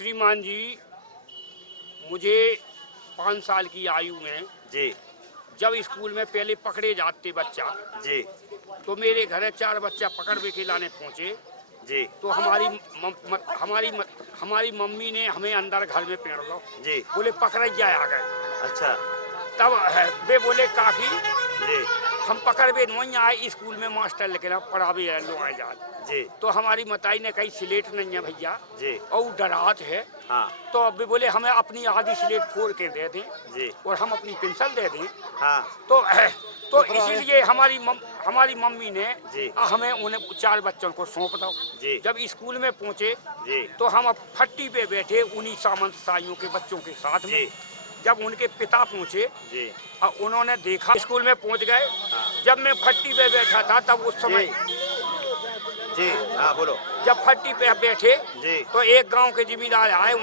श्रीमान जी, मुझे 5 साल की आयु में जी जब स्कूल में पहले पकड़े जाते बच्चा, जी तो मेरे घर 4 बच्चा पकड़ के लाने पहुंचे। जी तो हमारी मम्मी ने हमें अंदर घर में पेड़ दो, जी। बोले पकड़ैया आ गए। अच्छा। तब वे बोले काकी जी हम पकड़े नहीं आए, स्कूल में मास्टर लेके ना पढ़ावे लो आए जा। जी तो हमारी मताई ने कही स्लेट नहीं है भैया, जी। और डरात है। हाँ तो अब भी बोले हमें अपनी आधी स्लेट फोड़ के दे दें जी। और हम अपनी पेंसिल दे दें। हाँ तो इसीलिए हमारी मम्मी ने जी हमें उन्हें 4 बच्चों को सौंप दो। जी जब स्कूल में पहुंचे जी तो हम अब फट्टी पे बैठे उन्हीं सामंत साइयों के बच्चों के साथ में। जी जब उनके पिता पहुंचे जी। और उन्होंने देखा स्कूल में पहुंच गए। हाँ जब मैं फट्टी पे बैठा था तब उस समय जी। हाँ बोलो। जब फट्टी पे बैठे जी तो एक गांव के जिम्मेदार आए। जी।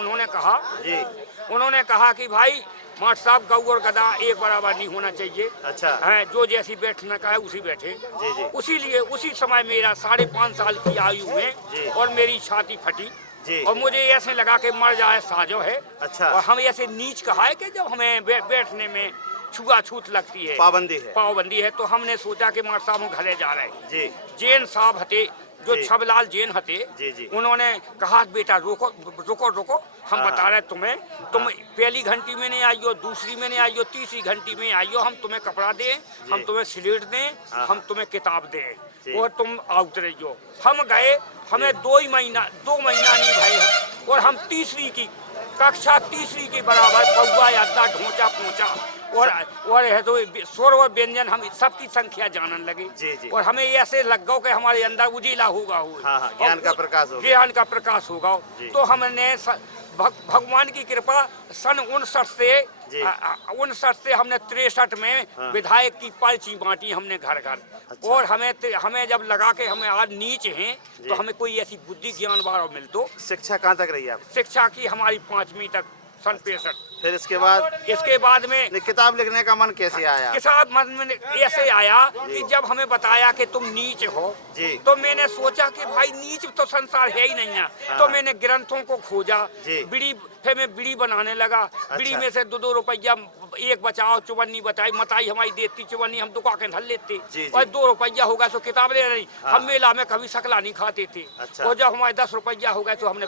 उन्होंने कहा कि भाई मास्टर साहब, गऊ और गधा एक बराबर नहीं होना चाहिए। अच्छा। है जो जैसी बैठने का है उसी बैठे। जी जी उसी समय मेरा 5.5 साल की आयु जी। में और मेरी छाती फटी जी। और मुझे ऐसे लगा कि मर जाए साजो है। अच्छा। और हम ऐसे नीच कहा है कि जब हमें बैठने में छुआछूत लगती है, पाबंदी है, तो हमने सोचा कि मास्टर साहब हम घरे जा रहे हैं। जी जैन साहब हते, जो जी। छबलाल जैन हते, जी जी। उन्होंने कहा बेटा रोको रोको रोको, हम हाँ, बता रहे तुम्हें, तुम हाँ। पहली घंटी में नहीं आइयो, दूसरी में नहीं आइयो, तीसरी घंटी में आइयो, हम तुम्हें कपड़ा दें, हम तुम्हें स्लेट दें, हाँ, हम तुम्हें किताब दें जी। और तुम आउट रहियो। हम गए, हमें 2 महीना नहीं भाई, और हम कक्षा तीसरी के बराबर पौवा यात्रा ढोंचा पहुंचा और है तो स्वर और व्यंजन हम सबकी संख्या जानने लगे। जी जी। और हमें ऐसे लग गो कि हमारे अंदर उजीला होगा हाँ, ज्ञान का प्रकाश होगा। ज्ञान का प्रकाश होगा। जी। तो हमने भगवान की कृपा सन 59 से हमने 63 में हाँ। विधायक की पर्ची बांटी हमने घर घर। अच्छा। और हमें जब लगा के हमें आज नीच हैं जी। तो हमें कोई ऐसी बुद्धि ज्ञान बार मिल तो। शिक्षा कहाँ तक रही आप? शिक्षा की हमारी 5वीं तक, सन 65। फिर इसके बाद में किताब लिखने का मन कैसे आया? किताब मन में ऐसे आया कि जब हमें बताया कि तुम नीच हो, जी। तो मैंने सोचा कि भाई नीच तो संसार है ही नहीं है। हाँ। तो मैंने ग्रंथों को खोजा, जी। फिर मैं बीड़ी बनाने लगा। बीड़ी में से 2-2 रुपया एक बचाओ, चुवन्नी बताई, मताई हमारी देती चुवन्नी, हम दुकान के धर लेते। जी, और जी। 2 रुपया होगा तो किताब ले रही। हाँ। हम मेला में कभी शकला नहीं खाते थे। अच्छा। और जब हमारे 10 रुपया हो गए तो हमने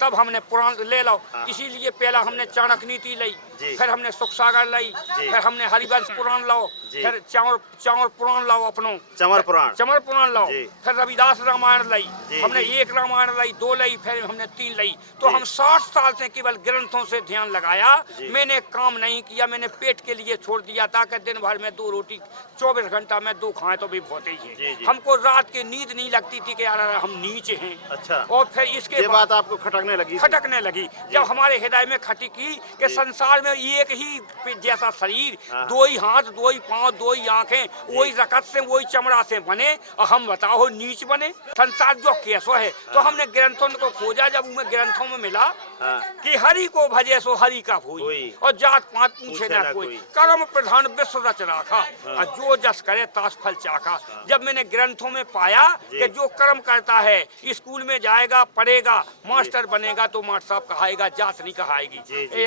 तब हमने पुराण ले लो। हाँ। इसीलिए पहला हमने चाणक्य नीति ली, जी। फिर हमने सुख सागर लाई, जी। फिर हमने हरिवंश पुराण लाओ, जी। फिर चावर पुराण लाओ अपनो, चमर पुराण लाओ, जी। फिर रविदास रामायण लाई। जी, हमने जी। 1 रामायण लाई, 2 लाई, फिर हमने 3 लाई। तो जी। हम 60 साल से केवल ग्रंथों से ध्यान लगाया। जी। मैंने काम नहीं किया, मैंने पेट के लिए छोड़ दिया था कि दिन भर में 2 रोटी 24 घंटा में 2 खाएं तो भी बहुत ही जी, है। जी। हमको रात की नींद नहीं लगती थी कि यार हम नीच हैं। अच्छा। और फिर इसके ये बात आपको खटकने लगी? खटकने लगी जब हमारे हृदय में खटकी कि जी। संसार में एक ही जैसा शरीर, हाँ। 2 ही हाथ, 2 ही पांव, 2 ही आंखें, वही रकत से, वही चमड़ा से बने, और हम बताओ नीच बने। संसार जो कैसो है। तो हमने ग्रंथों को खोजा, जब उन्हें ग्रंथों में मिला हाँ। कि हरि को भजे सो हरि का होई, और जात पात पूछे ना कोई, कर्म प्रधान विश्व रच राखा, और जो जस करे तास फल चाखा। जब मैंने ग्रंथों में पाया कि जो कर्म करता है, स्कूल में जाएगा, पढ़ेगा, मास्टर बनेगा तो मास्टर साहब कहाएगा, जात नहीं कहाएगी। जी, जी।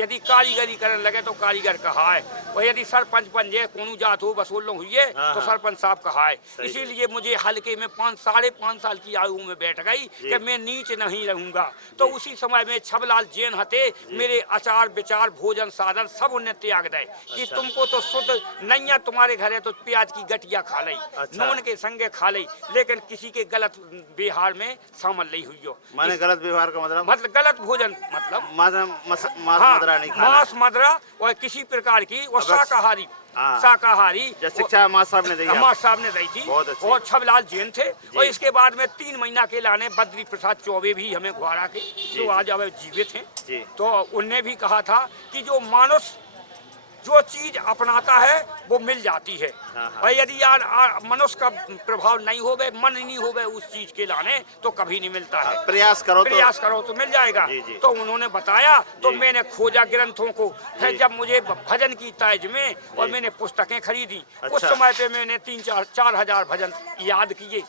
यदि कारीगरी करने लगे तो कारीगर कहाए, और यदि सरपंच बन जाए, कोनो जात हो बसोल हुई है तो सरपंच साहब कहाए। इसीलिए मुझे हल्के में 5.5 साल की आयु में बैठ गई कि मैं नीच नहीं रहूंगा। तो उसी समय में छबलाल जैन हते, मेरे आचार विचार भोजन साधन सब उन्हें त्याग दे कि तुमको तो शुद्ध नहीं है, तुम्हारे घर है तो प्याज की गठिया खा ली, नून के संगे खा ली, लेकिन किसी के गलत व्यवहार में शामिल नहीं हुई हो। माने गलत व्यवहार का मतलब गलत भोजन, मतलब मांस मदरा नहीं खाना। मांस मदरा और किसी प्रकार की, और शाकाहारी। शिक्षा मास्टर साहब ने दी थी। बहुत अच्छी। और छबलाल जैन थे। और इसके बाद में 3 महीना के लाने बद्री प्रसाद चौबे भी हमें ग्वारा के, जो आज अब जीवित हैं। तो उनने भी कहा था कि जो मानुष जो चीज अपनाता है वो मिल जाती है। और यदि यार मनुष्य का प्रभाव नहीं होवे, मन नहीं होवे उस चीज के लाने, तो कभी नहीं मिलता है। प्रयास करो तो मिल जाएगा। जी, जी। तो उन्होंने बताया, तो मैंने खोजा ग्रंथों को। फिर जब मुझे भजन की ताइज में और मैंने पुस्तकें खरीदी, उस समय पे मैंने 3-4 हजार भजन याद किए।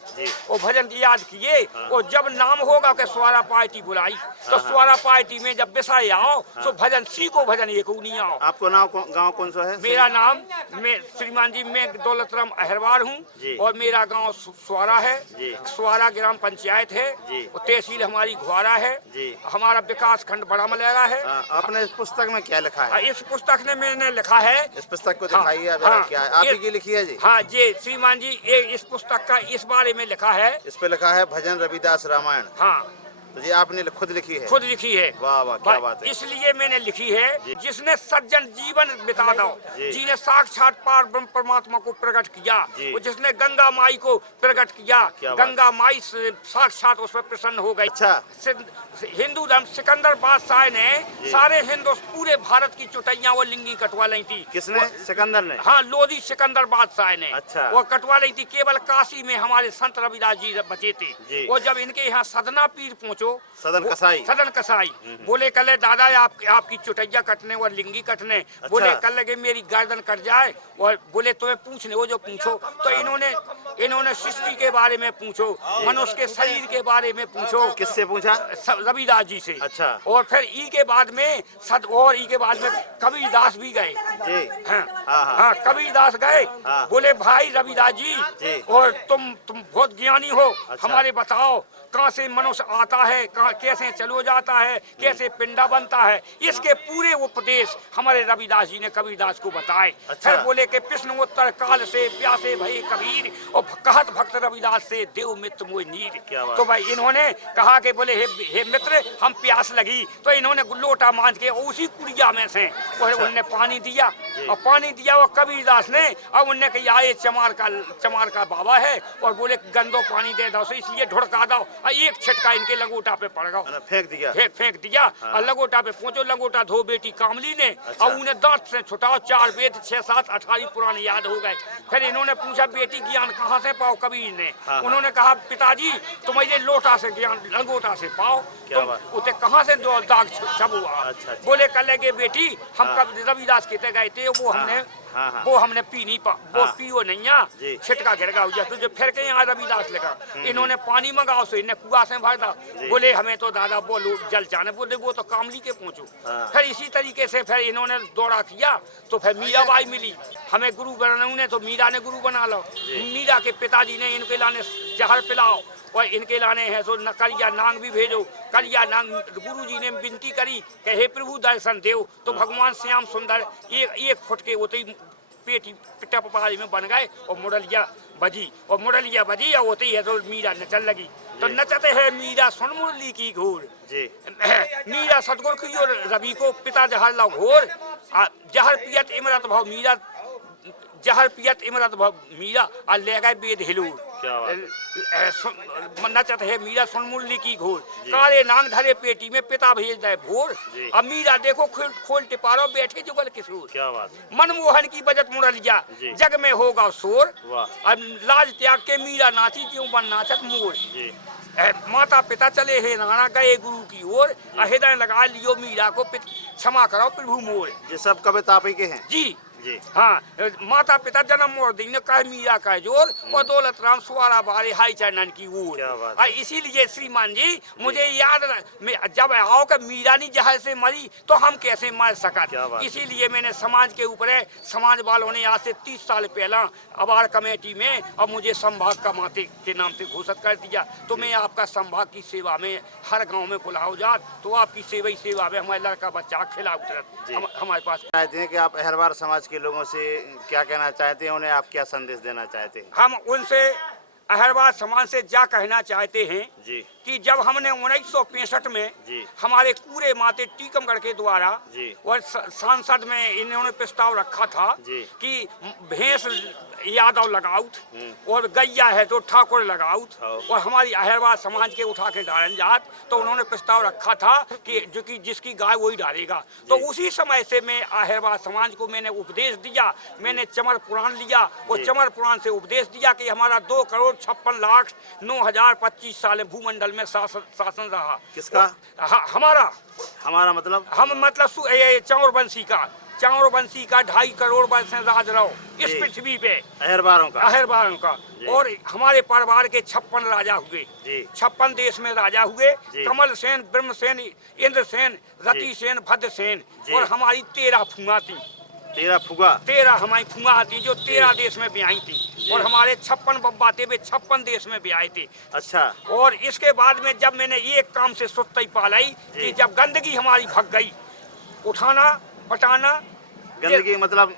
और भजन याद किए, और जब नाम होगा कि स्वारा पार्टी बुलाई, तो स्वारा पार्टी में जब विषय आओ तो भजन सीखो, भजन एक नहीं आओ। आपको गाँव कौन सा है? मेरा नाम, मैं श्रीमान जी, मैं दौलतराम अहरवार हूँ, और मेरा गांव स्वारा है। स्वारा ग्राम पंचायत है, और तहसील हमारी घुआरा है। हमारा विकास खंड बड़ा मलेरा है। आपने इस पुस्तक में क्या लिखा है? इस पुस्तक में मैंने लिखा है, इस पुस्तक को दिखाइए। क्या है? आप ही की लिखी है जी? हाँ जी श्रीमान जी, इस पुस्तक का इस बारे में लिखा है। इस पे लिखा है भजन रविदास रामायण। हाँ तो जी आपने खुद लिखी है? खुद लिखी है। वाह वाह, क्या बात है। इसलिए मैंने लिखी है, जिसने सज्जन जीवन बिता दो, जिसने साक्षात पार ब्रह्म परमात्मा को प्रकट किया, और जिसने गंगा माई को प्रकट किया, गंगा माई साक्षात उस पर प्रसन्न हो गई। अच्छा। हिंदू धर्म सिकंदर बादशाह ने सारे पूरे भारत की चुटैया और लिंगी कटवा ली थी। किसने? सिकंदर ने? हाँ, लोधी सिकंदर बादशाह ने। अच्छा। वो कटवा ली थी। केवल काशी में हमारे संत रविदास जी बचे थे। और जब इनके यहाँ सदना पीर पहुँचो, सदन कसाई बोले कल दादा आपकी चुटैया कटने और लिंगी कटने। अच्छा। बोले कल लगे मेरी गर्दन कट जाए, और बोले तुम्हें पूछने वो जो पूछो। तो इन्होंने सृष्टि के बारे में पूछो, मनुष्य के शरीर के बारे में पूछो। किससे पूछा? रविदास जी से। अच्छा। और फिर ई के बाद में कबीरदास भी गए। हाँ, कबीरदास गए। बोले भाई रविदास जी, और तुम बहुत ज्ञानी हो। अच्छा। हमारे बताओ कहाँ से मनुष्य आता है, कहाँ कैसे चलो जाता है, कैसे पिंडा बनता है, इसके पूरे उपदेश हमारे रविदास जी ने कबीरदास को बताए। अच्छा। फिर बोले कि प्रश्नोत्तर काल से प्यासे भये कबीर, और कहत भक्त रविदास से देव मित्र मोय नीर। तो भाई इन्होंने कहा कि बोले हे मित्र, हम प्यास लगी, तो इन्होंने लोटा मांझ के उसी कुड़िया में से और उनने पानी दिया, और पानी दिया वो कबीरदास ने। अब उनने कहा ये चमार का बाबा है, और बोले गंदो पानी दे दो, इसलिए ढुड़का दो। एक छिटका इनके लंगोटा पे पड़ गया, फेंक दिया। और लंगोटा पे पहुंचो, लंगोटा धो बेटी कामली ने। अच्छा। और उन्हें दांत से छुटाओ, 4 वेद 6-7 18 पुराने याद हो गए। फिर इन्होंने पूछा बेटी ज्ञान कहाँ से पाओ? कबीर ने। उन्होंने कहा पिताजी तुम्हारे लोटा से ज्ञान, लंगोटा से पाओ। उसे कहाँ से दाग छबुआ? अच्छा। बोले कल के बेटी हम कब रविदास कहते गए थे, वो हमने पी नहीं पा, वो पियो नहीं, छिटका गिर गया। तो फिर के यहाँ रविदास लगा, इन्होंने पानी मंगाओ, सो इन्हें कुआ से भर दा। बोले हमें तो दादा बोलो जल जाने। बोले वो तो कामली के पहुंचो। फिर इसी तरीके से फिर इन्होंने दौड़ा किया, तो फिर मीराबाई मिली। हमें गुरु बनाने, तो मीरा ने गुरु बना लो। मीरा के पिताजी ने इनके लाने जहर पिलाओ, और इनके लाने हैं सो कलिया नांग भी भेजो। कलिया नांग गुरुजी ने विनती करी कि हे प्रभु दर्शन देव, तो भगवान श्याम सुंदर 1 फुट के होते ही पेटी पिट्टा पहाड़ी में बन गए, और मुरलिया बजी, और होती है तो मीरा नचल लगी। तो नचते है मीरा सुन मुरली की घोर। मीरा सतगुरु की और रवि को पिता जहर ला घोर। जहर पियत इमरत भाव मीरा, जहर पियत इमरत भाव मीरा, और ले गए वेद हिलूर। नचत है मीरा सुन मुरली की घोर, काले नांग धरे पेटी में पिता भेज दे भोर। अब मीरा देखो खोल टिपारो बैठे जुगल किशोर। मनमोहन की बजट मुरलिया, जग में होगा शोर। अब लाज त्याग के मीरा नाची, ज्यों बन नाचत मोर। माता पिता चले हे नाना गए गुरु की ओर, हृदय लगा लियो मीरा को क्षमा करो प्रभु मोर। ये सब कविता आप ही के हैं? जी। हाँ, माता पिता जन्म मोर दिन कह मीरा का जोर, और दौलत राम सुवारा बारे हाई चरणन की ओर। इसीलिए श्रीमान जी मुझे याद, जब आओ कि मीरा नहीं जहर से मरी, तो हम कैसे मर सका। इसीलिए मैंने समाज के ऊपर, समाज वालों ने आज से 30 साल पहला अबार कमेटी में अब मुझे संभाग का माते के नाम से घोषित कर दिया। तो मैं आपका संभाग की सेवा में हर गाँव में बुलाओ जात, तो आपकी सेवा में हमारे लड़का बच्चा खिला उतरत हमारे पास। चाहते हैं कि आप अहरवार समाज के लोगों से क्या कहना चाहते हैं, उन्हें आप क्या संदेश देना चाहते हैं? हम उनसे अहरवार समाज से क्या कहना चाहते हैं जी, कि जब हमने 1965 में हमारे पूरे माते टीकमगढ़ के द्वारा और सांसद में इन्होंने प्रस्ताव रखा था कि भैंस यादव लगाउत, और गैया है तो ठाकुर लगाउत, हाँ। और हमारी अहिरवाद समाज के उठा के डालन जात। तो उन्होंने प्रस्ताव रखा था कि जो कि जिसकी गाय वही डालेगा। तो उसी समय से मैं अहिरवाद समाज को मैंने उपदेश दिया, मैंने चमर पुराण लिया और चमर पुराण से उपदेश दिया कि हमारा 2,56,09,025 साल भूमंडल में शासन रहा। किसका? हमारा हमारा मतलब? हम मतलब चौरवंशी का 2.5 करोड़ वर्ष से राज रहो इस पृथ्वी पे, अहिरबारों का। और हमारे परिवार के 56 राजा हुए, 56 देश में राजा हुए। कमल सेन, ब्रह्मसेन, इंद्रसेन, रतिसेन, भद्रसेन, और हमारी 13 फुआ थी। 13 हमारी फुआ थी जो 13 देश में ब्याही थी, और हमारे 56 बब्बा थे वे 56 देश में ब्याहे थे। अच्छा। और इसके बाद में जब मैंने एक काम से सुत्ती पालाई कि जब गंदगी हमारी भग गई, उठाना पटाना, गंदगी मतलब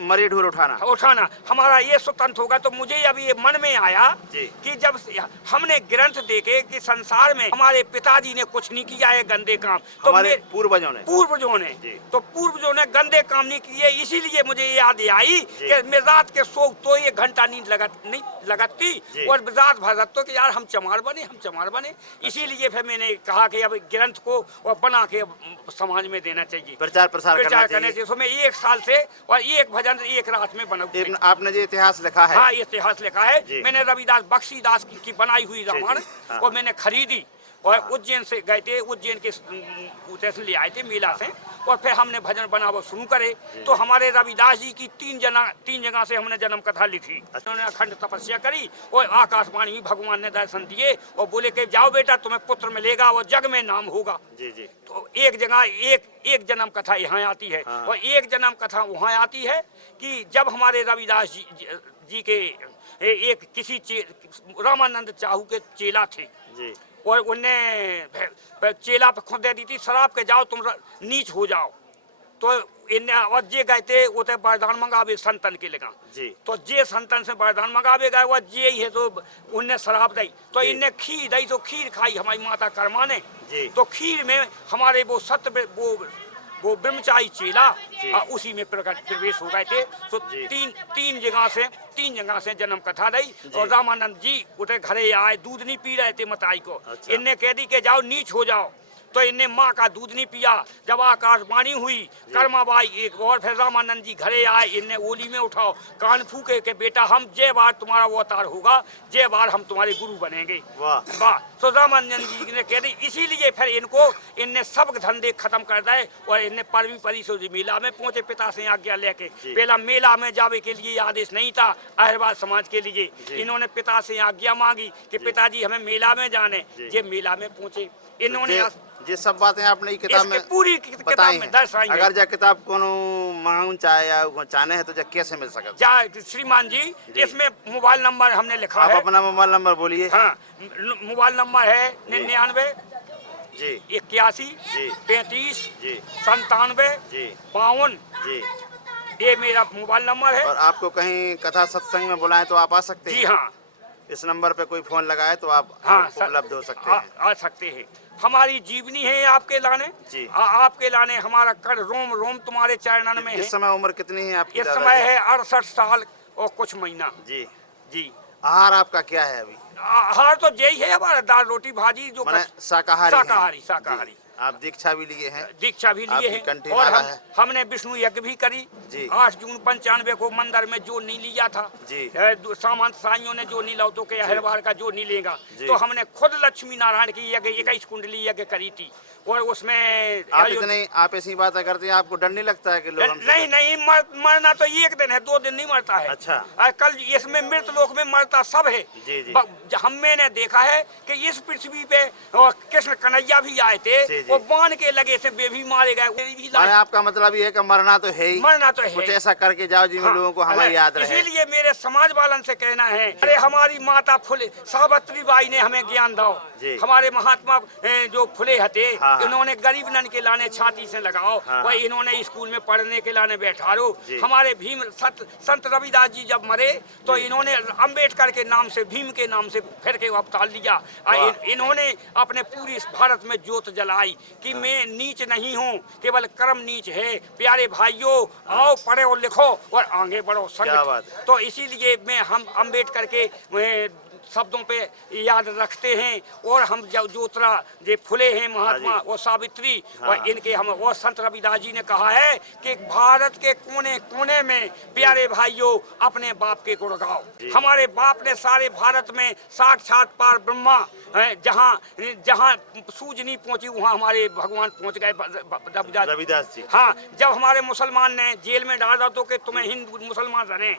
मरी ढूर उठाना हमारा ये स्वतंत्र होगा। तो मुझे अब ये मन में आया कि जब हमने ग्रंथ देखे कि संसार में हमारे पिताजी ने कुछ नहीं किया है गंदे काम, तो हमारे पूर्वजों ने तो पूर्वजों ने गंदे काम नहीं किए, इसीलिए मुझे याद आई कि मैं रात के सो तो 1 घंटा नींद नहीं लगती, और रात भर तो कि यार हम चमार बने। इसीलिए फिर मैंने कहा कि अब ग्रंथ को बना के समाज में देना चाहिए, प्रचार प्रसार करने चाहिए। मैं 1 साल से और 1 भजन 1 रात में बना। आपने जो इतिहास लिखा है? हाँ, इतिहास लिखा है मैंने। रविदास बख्शीदास की बनाई हुई रामायण को मैंने खरीदी और उज्जैन से गए थे, उज्जैन के से ले आए थे मेला से, और फिर हमने भजन बनाना शुरू करे। तो हमारे रविदास जी की 3 जगह से हमने जन्म कथा लिखी। उन्होंने अखंड तपस्या करी और आकाशवाणी भगवान ने दर्शन दिए और बोले कि जाओ बेटा तुम्हें पुत्र मिलेगा और जग में नाम होगा। तो एक जगह एक जन्म कथा यहाँ आती है और एक जन्म कथा वहाँ आती है कि जब हमारे रविदास जी के एक किसी रामानंद चाहू के चेला थे और उन्हें चेला पे खुद दे दी थी शराब के जाओ तुम नीच हो जाओ। तो इन्हें और जे गए थे वो तो वरदान मंगावे संतन के लगा, तो जे संतन से वरदान मंगावे गए वो जे ही है, तो उन्हें शराब दी तो इन्हें खीर दी, तो खीर खाई हमारी माता कर्मा ने। तो खीर में हमारे वो ब्रह्मचारी चेला उसी में प्रवेश हो गए थे। तो तीन जगह से जन्म कथा रही और रामानंद जी उठे घरे आए, दूध नहीं पी रहे थे मताई को। इनने कह दी कि जाओ नीच हो जाओ, तो इनने माँ का दूध नहीं पिया। जब आकाशवाणी हुई कर्माबाई एक और फिर रामानंद जी घरे आए, इनने ओली में उठाओ कान फूके के बेटा हम जय बार तुम्हारा वो अवतार होगा, जय बार हम तुम्हारे गुरु बनेंगे। वाह। तो रामानंद जी ने कह दी, इसीलिए फिर इनने सब धंधे खत्म कर दिए और इनने परवी परिसो मेला में पहुंचे पिता से आज्ञा लेके। पहला मेला में जावे के लिए आदेश नहीं था अहिरवाद समाज के लिए, इन्होंने पिता से आज्ञा मांगी कि पिताजी हमें मेला में जाने। ये मेला में पहुंचे, इन्होंने ये सब बातें आपने किताब में पूरी किताब में दर्शाई। अगर जा किताब को मांगूं चाहे या चाहने है तो जा कैसे मिल सकता? जा श्रीमान जी इसमें मोबाइल नंबर हमने लिखा है। आप अपना मोबाइल नंबर बोलिए। हाँ, मोबाइल नंबर है 99 81 35 97 52। ये मेरा मोबाइल नंबर है। और आपको कहीं कथा सत्संग में बुलाएं तो आप आ सकते हैं? जी हाँ, इस नंबर पे कोई फोन लगाए तो आप उपलब्ध हो सकते हैं। आ सकते हैं। हमारी जीवनी है आपके लाने आपके लाने हमारा कर रोम रोम तुम्हारे चरणन में है। इस समय उम्र कितनी है आपकी? इस समय है 68 साल और कुछ महीना। जी। आहार आपका क्या है अभी? आहार तो यही है हमारा दाल रोटी भाजी जो शाकाहारी। आप दीक्षा भी लिए हैं? दीक्षा भी लिए हैं और हमने विष्णु यज्ञ भी करी। 8 जून 95 को मंदिर में जो नहीं लिया था सामंत साइयों ने, जो नहीं लाओ तो के अहिरवार का जो नहीं लेगा, तो हमने खुद लक्ष्मी नारायण की यज्ञ 21 कुंडली यज्ञ करी थी। और उसमें आप ऐसी बातें करते हैं, आपको डर नहीं लगता है कि लोग? नहीं, मरना तो 1 दिन है, 2 दिन नहीं मरता है। अच्छा। कल इसमें मृत लोक में मरता सब है। हमने देखा है कि इस पृथ्वी पे कृष्ण कन्हैया भी आए थे, वो बाण के लगे से वे भी मारे गए। आपका मतलब ये है कि मरना तो है ही, कुछ ऐसा करके जाओ जिसमें लोगों को हमारी याद रहे। इसीलिए मेरे समाज वालन से कहना है, अरे हमारी माता फुले सावित्री बाई ने हमें ज्ञान दो। हमारे महात्मा जो फुले हते इन्होंने गरीब नन के लाने छाती से लगाओ और इन्होंने स्कूल में पढ़ने के लाने बैठा रो। हमारे भीम संत रविदास जी जब मरे तो इन्होंने अम्बेडकर के नाम से, भीम के नाम से फिर के अवतार लिया। इन्होंने अपने पूरी भारत भारत में ज्योत जलाई कि मैं नीच नहीं हूँ, केवल कर्म नीच है। प्यारे भाइयों, आओ पढ़ो और लिखो और आगे बढ़ो क्या बात संगत। तो इसीलिए हम अम्बेडकर के शब्दों पे याद रखते हैं और हम जो ज्योतिरा जे फुले हैं महात्मा और सावित्री और इनके हम और संत रविदास जी ने कहा है कि भारत के कोने कोने में प्यारे भाइयों अपने बाप के गुण गाओ। हमारे बाप ने सारे भारत में साक्षात पार ब्रह्मा जहाँ जहाँ सूझ नहीं पहुंची वहाँ हमारे भगवान पहुंच गए रविदास जी। हाँ, जब हमारे मुसलमान ने जेल में डाला तो कि तुम्हें हिंदू मुसलमान रहने,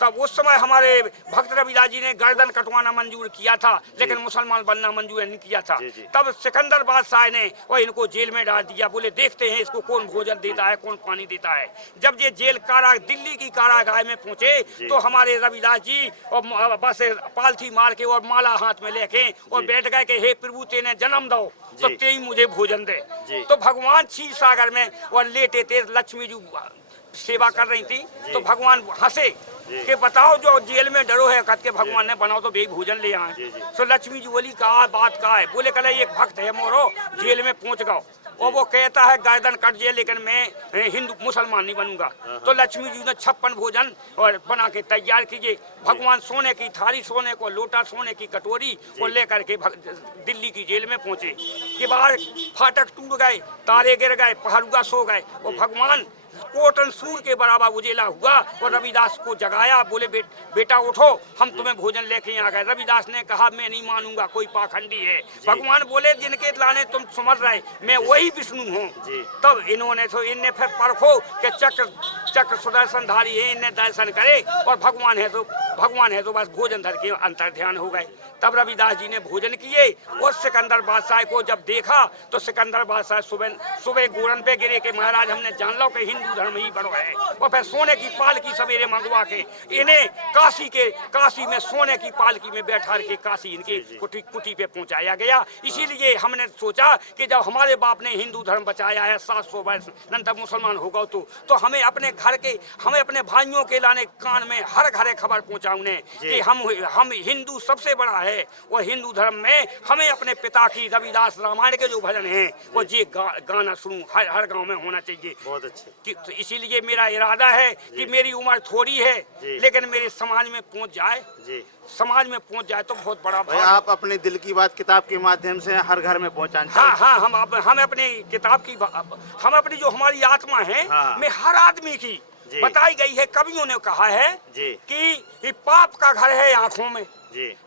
तब उस समय हमारे भक्त रविदास जी ने गर्दन कटवाना मंजूर किया था, लेकिन मुसलमान बनना मंजूर नहीं किया था। तब सिकंदर बादशाह ने और इनको जेल में डाल दिया, बोले देखते हैं इसको कौन भोजन देता है कौन पानी देता है। जब ये जेल दिल्ली की कारागाह में पहुंचे तो हमारे रविदास जी और बस पालथी मार के और माला हाथ में लेके और बैठ गए कि हे प्रभु तेने जन्म दो तो ते ही मुझे भोजन दे। तो भगवान क्षीर सागर में और लेटे थे, लक्ष्मी जी सेवा कर रही थी, तो भगवान हंसे कि बताओ जो जेल में डरो है कद के भगवान ने बनाओ तो बेग भोजन ले आए। तो लक्ष्मी जी बोली कहा बात कहा है, बोले कल एक भक्त है मोरो जेल में पहुंच गओ और वो कहता है गर्दन कट जाए लेकिन मैं हिंदू मुसलमान नहीं बनूंगा। तो लक्ष्मी जी ने 56 भोजन और बना के तैयार कीजिए। भगवान सोने की थाली, सोने को लोटा, सोने की कटोरी को लेकर के दिल्ली की जेल में पहुंचे के बाद फाटक टूट गए, तारे गिर गए, पहरुआ सो गए और भगवान कोटन सूर के बराबर उजेला हुआ और रविदास को जगाया, बोले बेटा उठो हम तुम्हें भोजन लेके आ गए। रविदास ने कहा मैं नहीं मानूंगा, कोई पाखंडी है। भगवान बोले जिनके लाने तुम समझ रहे मैं वही विष्णु हूँ। तब इन्होंने तो इनने फिर परखो कि चक्र सुदर्शन धारी है, इन्हें दर्शन करे और भगवान है तो बस भोजन धर के अंतर ध्यान हो गए। तब रविदास जी ने भोजन किए और सिकंदर बादशाह को जब देखा तो सिकंदर बादशाह सुबह गोरन पे गिरे कि महाराज हमने जान लो कि हिंदू धर्म ही बड़ो है। और फिर सोने की पालकी सवेरे मंगवा के इन्हें काशी में सोने की पालकी में बैठा के काशी इनके कुटी पे पहुंचाया गया। इसीलिए हमने सोचा कि जब हमारे बाप ने हिंदू धर्म बचाया है 700 वर्ष नंतर मुसलमान होगा तो हमें अपने घर के हमें अपने भाइयों के लाने कान में हर घरे खबर पहुंचाऊने कि हम हिंदू सबसे बड़ा है। वो हिंदू धर्म में हमें अपने पिता की रविदास रामायण के जो भजन हैं वो ये गाना सुनूं हर गांव में होना चाहिए। बहुत अच्छे। तो इसीलिए मेरा इरादा है कि मेरी उम्र थोड़ी है लेकिन मेरे समाज में पहुंच जाए तो बहुत बड़ा भाई आप अपने दिल की बात किताब के माध्यम से हर घर में पहुंचाना चाहिए। हाँ, हम अपने किताब की हम अपनी जो हमारी आत्मा है मैं हर आदमी की बताई गई है। कवियों ने कहा है कि पाप का घर है आंखों में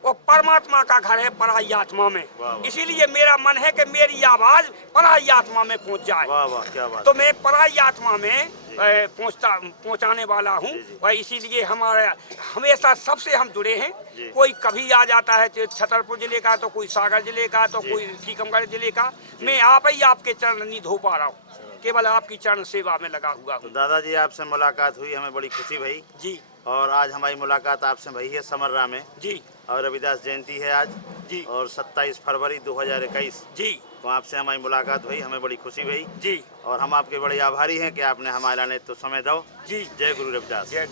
वो परमात्मा का घर है पराई आत्मा में। इसीलिए मेरा मन है कि मेरी आवाज पराई आत्मा में पहुंच जाए। वाह वाह क्या बात। तो मैं पराई आत्मा में पहुंचाने वाला हूँ और इसीलिए हमारे हमेशा सबसे हम जुड़े हैं। कोई कभी आ जाता है छतरपुर जिले का, तो कोई सागर जिले का, तो कोई टीकमगढ़ जिले का। मैं आप ही आपके चरण नहीं धो पा रहा हूँ, केवल आपकी चरण सेवा में लगा हुआ हूँ। दादाजी आपसे मुलाकात हुई, हमें बड़ी खुशी भई जी। और आज हमारी मुलाकात आपसे भई है समर्रा में जी। और रविदास जयंती है आज जी और 27 फरवरी 2021 जी। तो आपसे हमारी मुलाकात हुई, हमें बड़ी खुशी भई जी। और हम आपके बड़े आभारी हैं कि आपने हमारे लाने तो समय दो जी। जय गुरु रविदास। जय